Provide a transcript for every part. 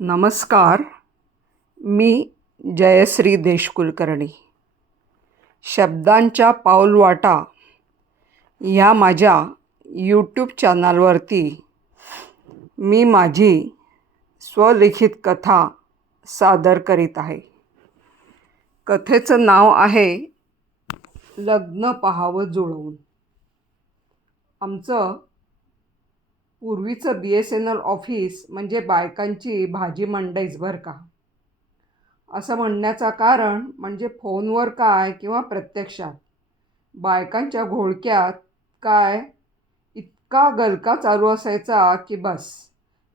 नमस्कार. मी जयश्री देशकुलकर्णी. शब्दांच्या पाऊलवाटा ह्या माझ्या यूट्यूब चॅनलवरती मी माझी स्वलिखित कथा सादर करीत आहे. कथेचं नाव आहे लग्न पाहावं जुळवून. आमचं पूर्वीचं BSNL ऑफिस म्हणजे बायकांची भाजी मंडईच बरं का. असं म्हणण्याचं कारण म्हणजे फोनवर काय किंवा प्रत्यक्षात बायकांच्या घोळक्यात काय इतका गलका चालू असायचा की बस,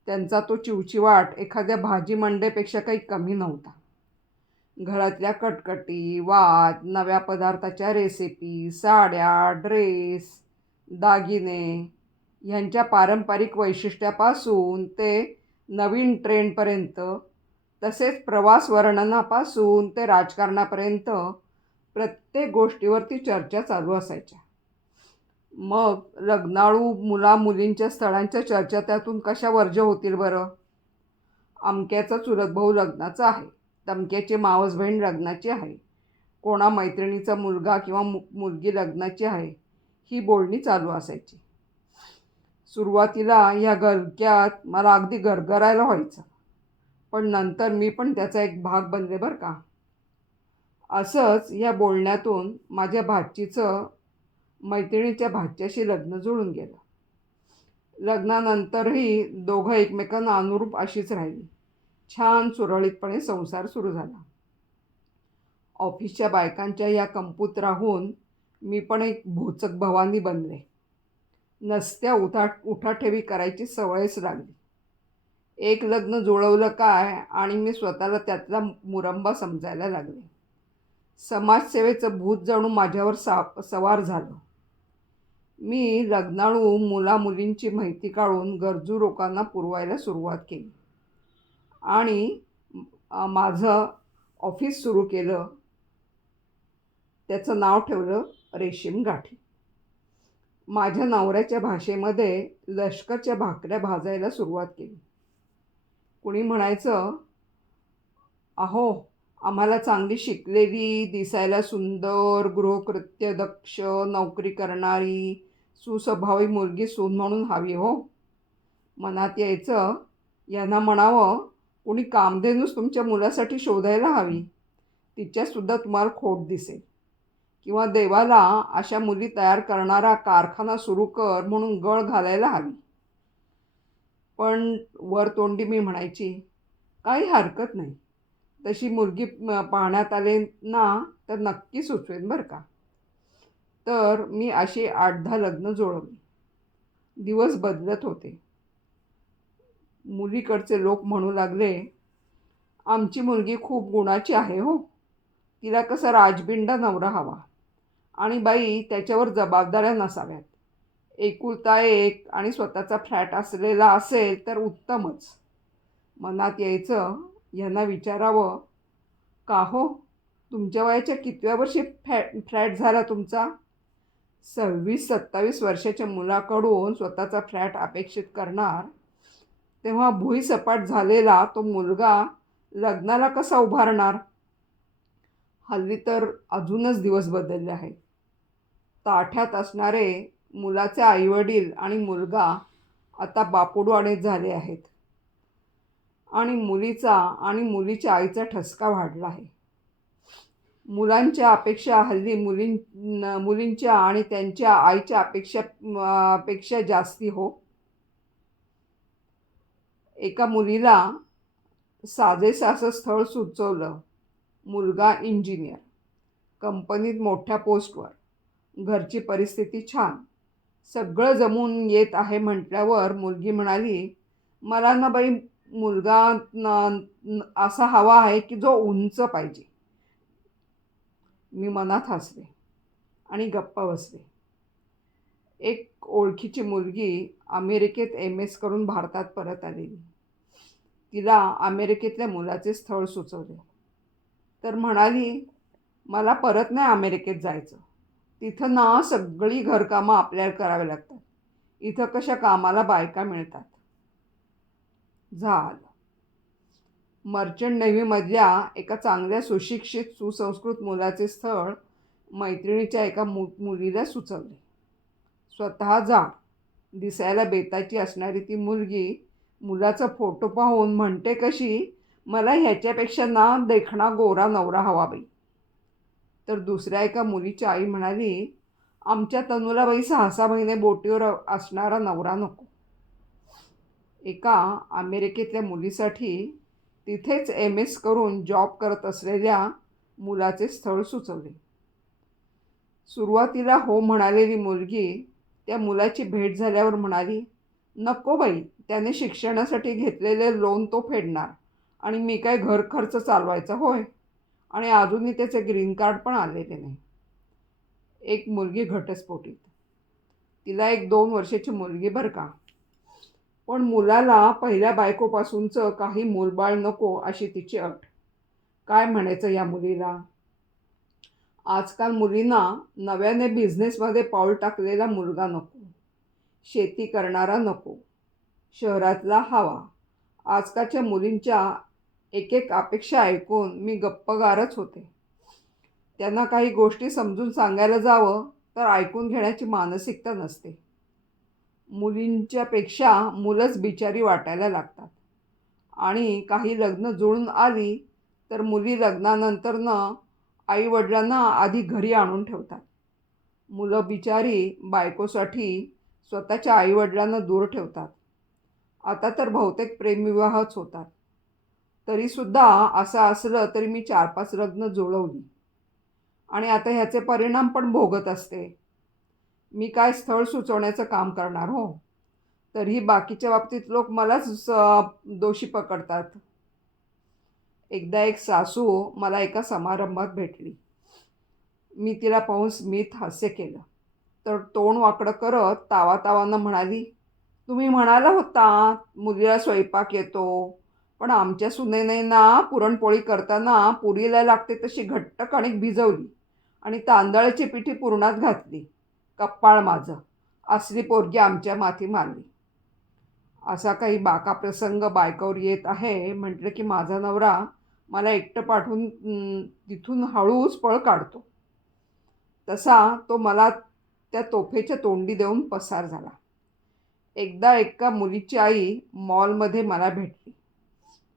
त्यांचा तो चिवचिवाट एखाद्या भाजी मंडईपेक्षा काही कमी नव्हता. घरातल्या कटकटी, वाद, नव्या पदार्थाच्या रेसिपी, साड्या, ड्रेस, दागिने ह्यांच्या पारंपरिक वैशिष्ट्यापासून ते नवीन ट्रेंडपर्यंत, तसेच प्रवास वर्णनापासून ते राजकारणापर्यंत प्रत्येक गोष्टीवरती चर्चा चालू असायच्या. मग लग्नाळू मुला-मुलींच्या स्थळांच्या चर्चा त्यातून कशा वर्ज्य होतील बरं? अमक्याचा चुलत भाऊ लग्नाचा आहे, तमक्याची मावस बहीण लग्नाची आहे, कोणा मैत्रिणीचा मुलगा किंवा मुलगी लग्नाची आहे, ही बोलणी चालू असायची. सुरुवातीला या गलक्यात मला अगदी गरगरायला व्हायचं, पण नंतर मी पण त्याचा एक भाग बनले बरं का. असंच या बोलण्यातून माझ्या भाचीचं मैत्रिणीच्या भाच्याशी लग्न जुळून गेलं. लग्नानंतरही दोघं एकमेकांना अनुरूप अशीच राहिली. छान सुरळीतपणे संसार सुरू झाला. ऑफिसच्या बायकांच्या या कंपूत राहून मी पण एक भोचक भवानी बनले. नसत्या उठाठेवी करायची सवयच लागली. एक लग्न जुळवलं काय आणि मी स्वतःला त्यातला मुरंबा समजायला लागले. समाजसेवेचं भूत जणू माझ्यावर सवार झालं. मी लग्नाळू मुलामुलींची माहिती काढून गरजू लोकांना पुरवायला सुरुवात केली आणि माझं ऑफिस सुरू केलं. त्याचं नाव ठेवलं रेशीम गाठी. माझ्या नवऱ्याच्या भाषेमध्ये लष्करच्या भाकऱ्या भाजायला सुरुवात केली. कुणी म्हणायचं, अहो, आम्हाला चांगली शिकलेली, दिसायला सुंदर, गृहकृत्य दक्ष, नोकरी करणारी, सुस्वभावी मुलगी सून म्हणून हवी हो. मनात यायचं, यांना म्हणावं, कुणी कामधेनूच तुमच्या मुलासाठी शोधायला हवी, तिच्यातसुद्धा तुम्हाला खोट दिसेल. किंवा देवाला अशा मुली तयार करणारा कारखाना सुरू कर म्हणून गळ घालायला हवी. पण वरतोंडी मी म्हणायची, काही हरकत नाही, तशी मुलगी पाहण्यात आले ना तर नक्की सुचवेन बरं का. तर मी अशी 8-10 लग्न जुळवली. दिवस बदलत होते. मुलीकडचे लोक म्हणू लागले, आमची मुलगी खूप गुणाची आहे हो, तिला कसा राजबिंडा नवरा हवा आणि बाई त्याच्यावर जबाबदाऱ्या नसाव्यात. एकुलता एक आणि स्वतःचा फ्लॅट असलेला असेल तर उत्तमच. मनात यायचं, यांना विचारावं, का हो, तुमच्या वयाच्या कितव्या वर्षी फ्लॅट झाला तुमचा? 26-27 वर्षाच्या मुलाकडून स्वतःचा फ्लॅट अपेक्षित करणार, तेव्हा भुईसपाट झालेला तो मुलगा लग्नाला कसा उभारणार? हल्ली तर अजूनच दिवस बदलले आहेत. ताठ्यात असणारे मुलाचे आईवडील आणि मुलगा आता बापुडवाणे झाले आहेत आणि मुलीचा आणि मुलीच्या आईचा ठसका वाढला आहे. मुलांच्या अपेक्षा हल्ली मुलींच्या आणि त्यांच्या आईच्या अपेक्षा जास्ती हो. एका मुलीला साजेसं स्थळ सुचवलं. मुलगा इंजिनियर, कंपनीत मोठ्या पोस्टवर, घरची परिस्थिती छान, सगळं जमून येत आहे म्हटल्यावर मुलगी म्हणाली, मला ना बाई मुलगा असा हवा आहे की जो उंच पाहिजे. मी मनात हसले आणि गप्प बसले. एक ओळखीची मुलगी अमेरिकेत MS करून भारतात परत आलेली. तिला अमेरिकेतल्या मुलाचे स्थळ सुचवले तर म्हणाली, मला परत नाही अमेरिकेत जायचं, तिथं ना सगळी घरकामं आपल्याला करावी लागतात, इथं कशा कामाला बायका मिळतात. झालं. मर्चंट नेव्हीमधल्या एका चांगल्या सुशिक्षित सुसंस्कृत मुलाचे स्थळ मैत्रिणीच्या एका मुलीला सुचवले. स्वतः जाड, दिसायला बेताची असणारी ती मुलगी मुलाचा फोटो पाहून म्हणते कशी, मला ह्याच्यापेक्षा ना देखणा गोरा नवरा हवा बाई. तर दुसऱ्या एका मुलीची आई म्हणाली, आमच्या तनूला बाई 6-6 महिने बोटीवर असणारा नवरा नको. एका अमेरिकेतल्या मुलीसाठी तिथेच MS करून जॉब करत असलेल्या मुलाचे स्थळ सुचवले. सुरुवातीला हो म्हणालेली मुलगी त्या मुलाची भेट झाल्यावर म्हणाली, नको बाई, त्याने शिक्षणासाठी घेतलेले लोन तो फेडणार आणि मी काय घर खर्च चालवायचा होय, आणि अजूनही त्याचे ग्रीन कार्ड पण आलेले नाही. एक मुलगी घटस्फोटीत, तिला एक 2 वर्षाची मुलगी बरं का, पण मुलाला पहिल्या बायकोपासूनचं काही मूलबाळ नको अशी तिची अट. काय म्हणायचं या मुलीला. आजकाल मुलींना नव्याने बिझनेसमध्ये पाऊल टाकलेला मुलगा नको, शेती करणारा नको, शहरातला हवा. आजकालच्या मुलींच्या एक एक अपेक्षा ऐकून मी गप्पगारच होते. त्यांना काही गोष्टी समजून सांगायला जावं तर ऐकून घेण्याची मानसिकता नसते. मुलींच्यापेक्षा मुलंच बिचारी वाटायला लागतात. आणि काही लग्न जुळून आली तर मुली लग्नानंतरनं आईवडिलांना आधी घरी आणून ठेवतात. मुलं बिचारी बायकोसाठी स्वतःच्या आईवडिलांना दूर ठेवतात. आता तर बहुतेक प्रेमविवाहच होतात. तरीसुद्धा असं असलं तरी मी 4-5 लग्न जुळवली आणि आता ह्याचे परिणाम पण भोगत असते. मी काय स्थळ सुचवण्याचं काम करणार हो, तरीही बाकीच्या बाबतीत लोक मलाच दोषी पकडतात. एकदा एक सासू मला एका समारंभात भेटली. मी तिला पाहून स्मित हास्य केलं, तर तोंड वाकडं करत तावातावानं म्हणाली, तुम्ही म्हणाला होता मुलीला स्वयंपाक येतो, पण आमच्या सुनेने ना पुरणपोळी करताना पुरीला लागते तशी घट्ट कणिक भिजवली आणि तांदळाची पिठी पुरणात घातली. कप्पाळ माझं, असली पोरगी आमच्या माथी मारली. असा काही बाका प्रसंग बायकोवर येत आहे म्हटलं की माझा नवरा मला एकटं पाठवून तिथून हळूच पळ काढतो. तसा तो मला त्या तोफेच्या तोंडी देऊन पसार झाला. एकदा एका मुलीची आई मॉलमध्ये मला भेटली.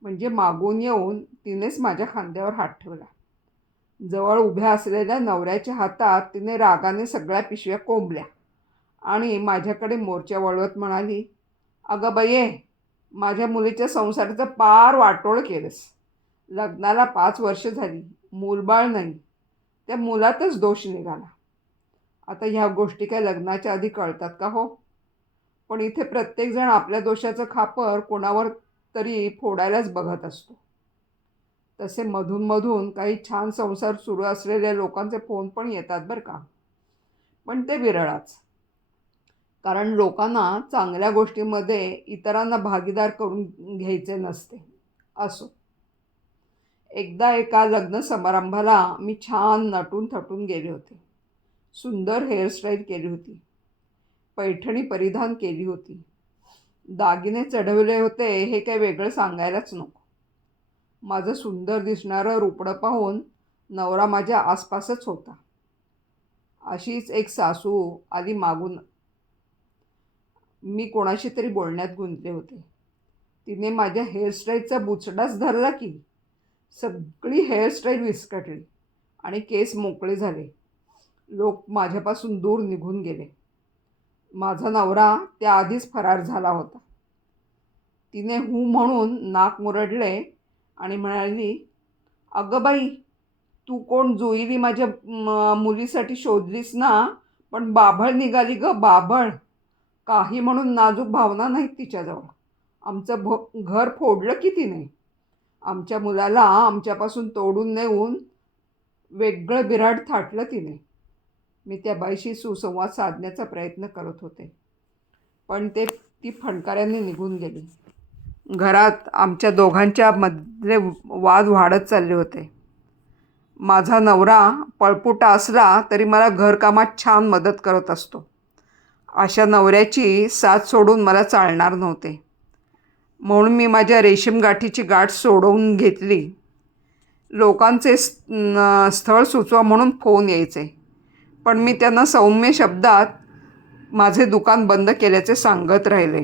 म्हणजे मागून येऊन तिनेच माझ्या खांद्यावर हात ठेवला. जवळ उभ्या असलेल्या नवऱ्याच्या हातात तिने रागाने सगळ्या पिशव्या कोंबल्या आणि माझ्याकडे मोर्चा वळवत म्हणाली, अगं बाये, माझ्या मुलीच्या संसाराचं पार वाटोळ केलंस. लग्नाला 5 वर्ष झाली, मूलबाळ नाही, त्या मुलातच दोष निघाला. आता ह्या गोष्टी काय लग्नाच्या आधी कळतात का हो? पण इथे प्रत्येकजण आपल्या दोषाचं खापर कोणावर तरी फोडायलाच बघत असतो. तसे मधून काही छान संसार सुरू असलेल्या लोकांचे फोन पण येतात बरं का, पण ते विरळच. कारण लोकांना चांगल्या गोष्टीमध्ये इतरांना भागीदार करून घ्यायचे नसते. असो, एकदा एका लग्न समारंभाला मी छान नटून थटून गेले होते. सुंदर हेअरस्टाईल केली होती, पैठणी परिधान केली होती, दागिने चढवले होते, हे काही वेगळं सांगायलाच नको. माझं सुंदर दिसणारं रूपडं पाहून नवरा माझ्या आसपासच होता. अशीच एक सासू आली मागून. मी कोणाशी तरी बोलण्यात गुंतले होते. तिने माझ्या हेअरस्टाईलचा बुचडाच धरला की सगळी हेअरस्टाईल विस्कटली आणि केस मोकळे झाले. लोक माझ्यापासून दूर निघून गेले. माझा नवरा त्याआधीच फरार झाला होता. तिने हू म्हणून नाक मुरडले आणि म्हणाली, अगं बाई, तू कोण जुईली माझ्या मुलीसाठी शोधलीस ना, पण बाभळ निघाली गं, बाभळ. काही म्हणून नाजूक भावना नाहीत तिच्याजवळ. आमचं घर फोडलं की तिने. आमच्या मुलाला आमच्यापासून तोडून नेऊन वेगळं बिऱ्हाड थाटलं तिने. मी त्या बाईशी सुसंवाद साधण्याचा प्रयत्न करत होते, पण ती फणकाऱ्यांनी निघून गेली. घरात आमच्या दोघांच्या मध्ये वाद वाढत चालले होते. माझा नवरा पळपुटा असला तरी मला घरकामात छान मदत करत असतो. अशा नवऱ्याची साथ सोडून मला चालणार नव्हते. म्हणून मी माझ्या रेशीम गाठीची गाठ सोडवून घेतली. लोकांचे स्थळ सुचवा म्हणून फोन यायचे, पण मी त्यांना सौम्य शब्दात माझे दुकान बंद केल्याचे सांगत राहिले.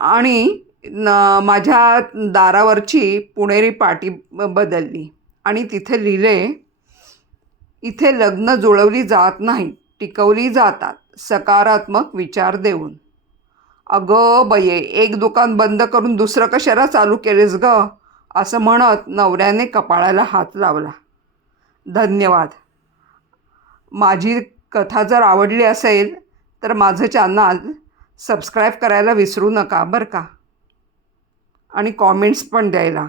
आणि माझ्या दारावरची पुणेरी पाटी बदलली आणि तिथे लिहिले, इथे लग्न जुळवली जात नाही, टिकवली जातात सकारात्मक विचार देऊन. अगं बये, एक दुकान बंद करून दुसरं कशाला चालू केलेस ग, असं म्हणत नवऱ्याने कपाळाला हात लावला. धन्यवाद. माझी कथा जर आवडली असेल तर माझं चॅनल सबस्क्राईब करायला विसरू नका बरं का, आणि कॉमेंट्स पण द्यायला.